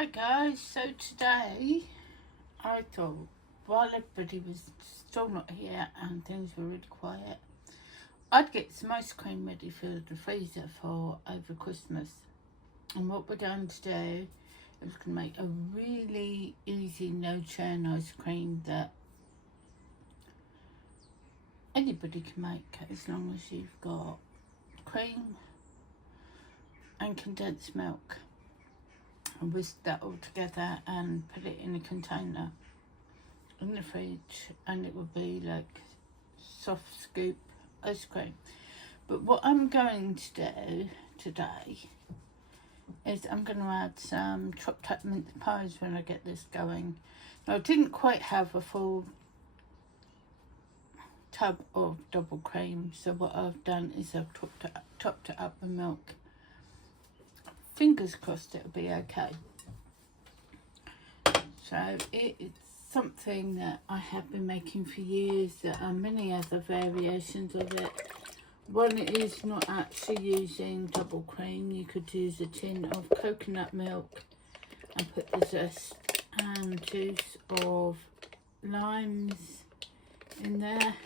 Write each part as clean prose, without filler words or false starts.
Hi guys, so today I thought while everybody was still not here and things were really quiet, I'd get some ice cream ready for the freezer for over Christmas. And what we're going to do is going to make a really easy no churn ice cream that anybody can make as long as you've got cream and condensed milk. And whisk that all together and put it in a container in the fridge, and it will be like soft scoop ice cream. But what I'm going to do today is I'm going to add some chopped up mince pies when I get this going. Now I didn't quite have a full tub of double cream, so what I've done is I've topped it up with milk. Fingers crossed it'll be okay. So it's something that I have been making for years. There are many other variations of it. One is not actually using double cream. You could use a tin of coconut milk and put the zest and juice of limes in there.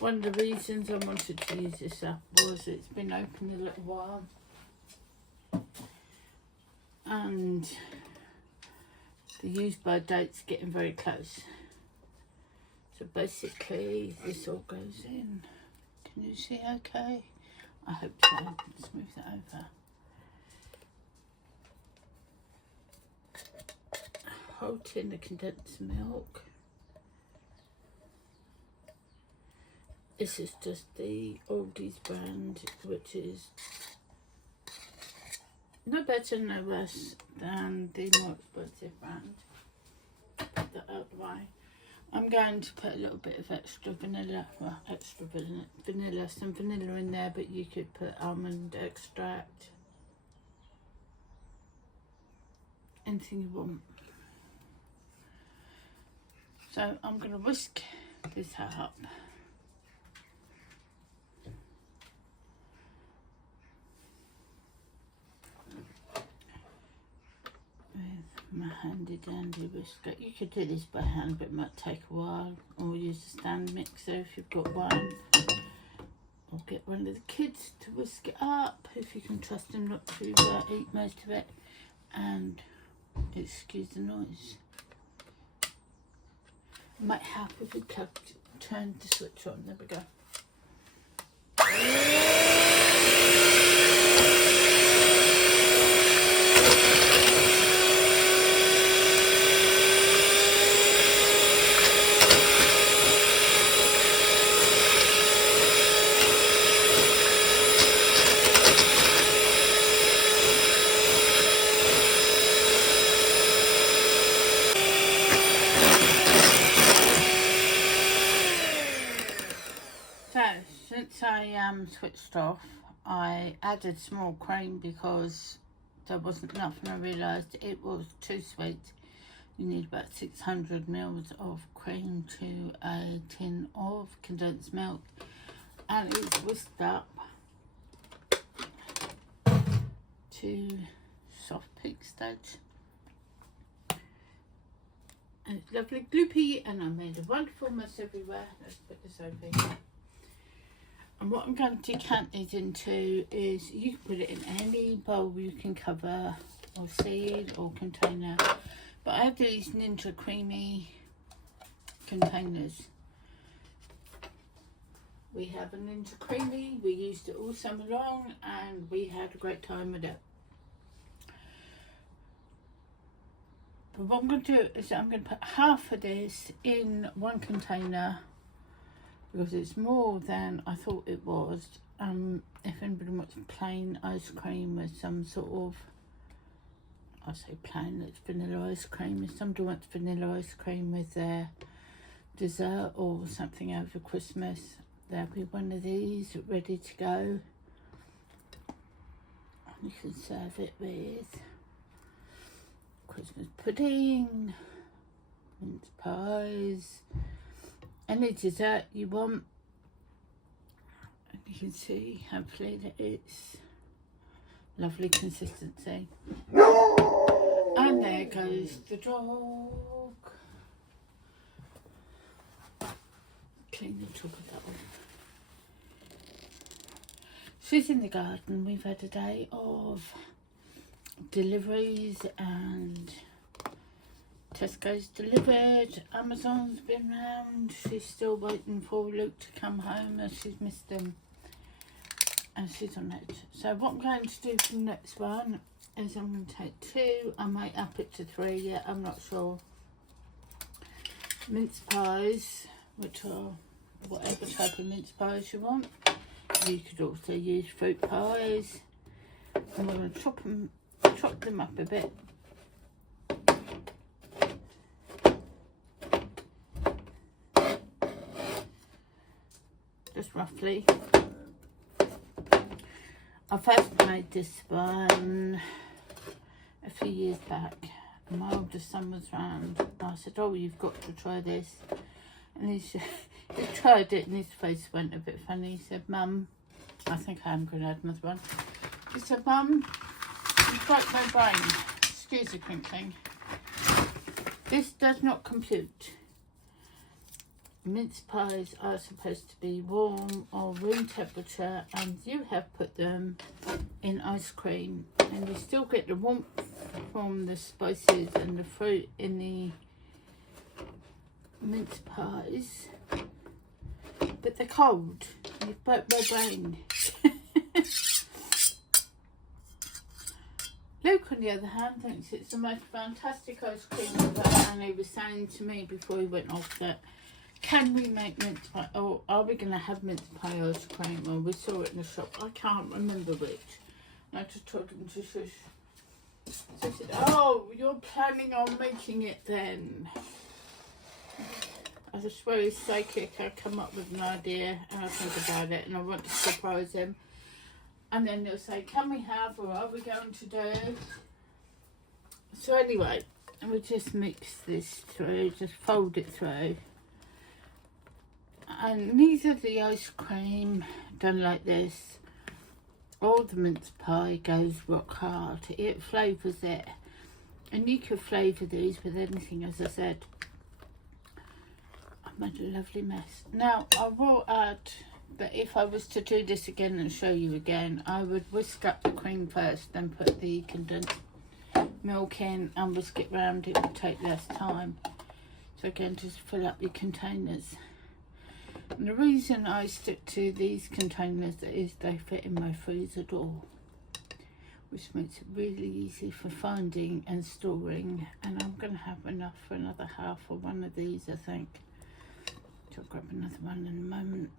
One of the reasons I wanted to use this up was it's been open a little while and the use by date's getting very close. So basically this all goes in. Can you see okay? I hope so. Let's move that over. Whole tin of condensed milk. This is just the Aldi's brand, which is no better, no worse than the more expensive brand. Put that out of the way. I'm going to put a little bit of extra vanilla, well, some vanilla in there, but you could put almond extract, anything you want. So I'm going to whisk this up. My handy dandy whisker. You could do this by hand, but it might take a while, or use a stand mixer if you've got one, or get one of the kids to whisk it up if you can trust them not to eat most of it. And excuse the noise. It might help if we turn the switch on. There we go. Since I switched off, I added small cream because there wasn't enough, and I realised it was too sweet. You need about 600 mils of cream to a tin of condensed milk, and it was whisked up to soft peak stage. And it's lovely gloopy, and I made a wonderful mess everywhere. Let's put this over here. And what I'm going to decant these into is, you can put it in any bowl you can cover, or seed, or container. But I have these Ninja Creamy containers. We have a Ninja Creamy, we used it all summer long and we had a great time with it. But what I'm going to do is I'm going to put half of this in one container, because it's more than I thought it was. If anybody wants plain ice cream with some sort of, I say plain, it's vanilla ice cream. If somebody wants vanilla ice cream with their dessert or something over Christmas, there'll be one of these ready to go. And you can serve it with Christmas pudding, mince pies, any dessert you want. And you can see hopefully that it's Lovely consistency. And there goes the dog. Clean the top of that off. She's in the garden. We've had a day of deliveries and Tesco's delivered, Amazon's been round. She's still waiting for Luke to come home as she's missed him. And she's on it. So what I'm going to do for the next one is I'm going to take 2. I might up it to 3 yet, I'm not sure. Mince pies, which are whatever type of mince pies you want. You could also use fruit pies. I'm going to chop them up a bit. Just roughly. I first made this one a few years back, and my oldest son was round. I said, "Oh, you've got to try this," and he tried it, and his face went a bit funny. He said, "Mum," I think I am going to add another one. He said, "Mum, you broke my brain." Excuse the crinkling. This does not compute. Mince pies are supposed to be warm or room temperature, and you have put them in ice cream, and you still get the warmth from the spices and the fruit in the mince pies, but they're cold. You've broke my brain. Luke, on the other hand, thinks it's the most fantastic ice cream ever, and he was saying to me before he went off that, can we make mince pie, or are we going to have mince pie ice cream? Or we saw it in the shop, I can't remember which. And I just told him to shush. So he said, "Oh, you're planning on making it then." I just swear he's psychic. I come up with an idea and I think about it and I want to surprise him. And then they'll say, "Can we have, or are we going to do?" So anyway, we just mix this through, just fold it through. And these are the ice cream done like this. All the mince pie goes rock hard. It flavours it. And you could flavour these with anything, as I said. I made a lovely mess. Now, I will add that if I was to do this again and show you again, I would whisk up the cream first, then put the condensed milk in and whisk it round. It would take less time. So again, just fill up your containers. And the reason I stick to these containers is they fit in my freezer door, which makes it really easy for finding and storing. And I'm going to have enough for another half of one of these, I think. So I'll grab another one in a moment.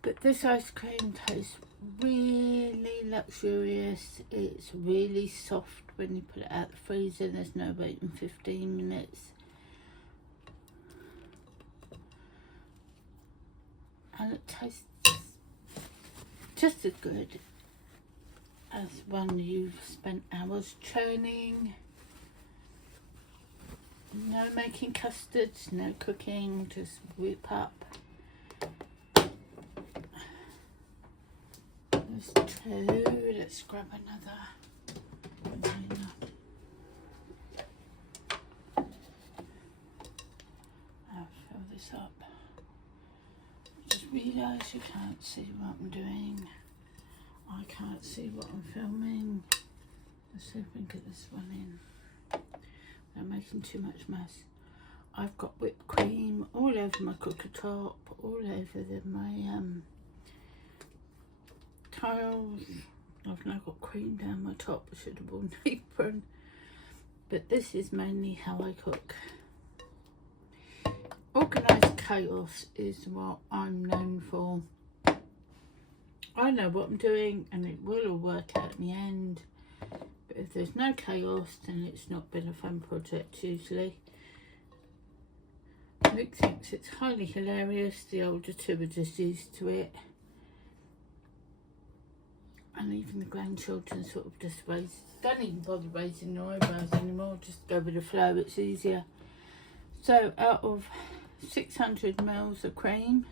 But this ice cream tastes really luxurious. It's really soft when you put it out the freezer. There's no waiting 15 minutes. And it tastes just as good as one you've spent hours churning. No making custards, no cooking, just whip up. There's 2. Let's grab another container. I'll fill this up. Just realise you can't see what I'm doing. I can't see what I'm filming. Let's see if we can get this one in. I'm making too much mess. I've got whipped cream all over my cooker top, all over my tiles. I've now got cream down my top. I should have worn an apron. But this is mainly how I cook. Organised chaos is what I'm known for. I know what I'm doing and it will all work out in the end. But if there's no chaos, then it's not been a fun project usually. Luke thinks it's highly hilarious. The older 2 are just used to it. And even the grandchildren sort of just don't even bother raising their eyebrows anymore. Just go with the flow, it's easier. So out of 600 ml of cream,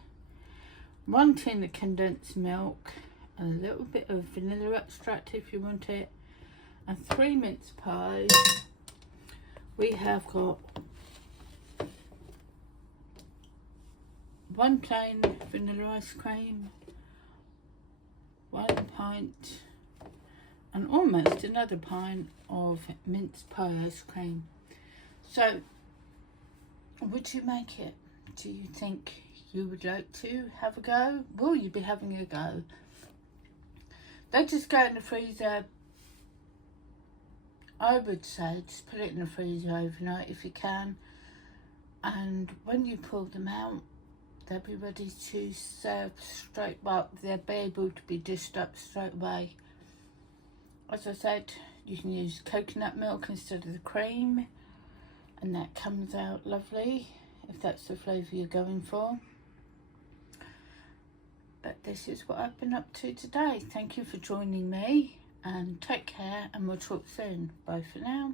1 tin of condensed milk, a little bit of vanilla extract if you want it, and 3 mince pies. We have got 1 plain vanilla ice cream, 1 pint, and almost another pint of mince pie ice cream. So, would you make it? Do you think you would like to have a go? Will you be having a go? They just go in the freezer. I would say just put it in the freezer overnight if you can, and when you pull them out, they'll be ready to serve straight, well, they'll be able to be dished up straight away. As I said, you can use coconut milk instead of the cream, and that comes out lovely if that's the flavour you're going for. But this is what I've been up to today. Thank you for joining me, and take care, and we'll talk soon. Bye for now.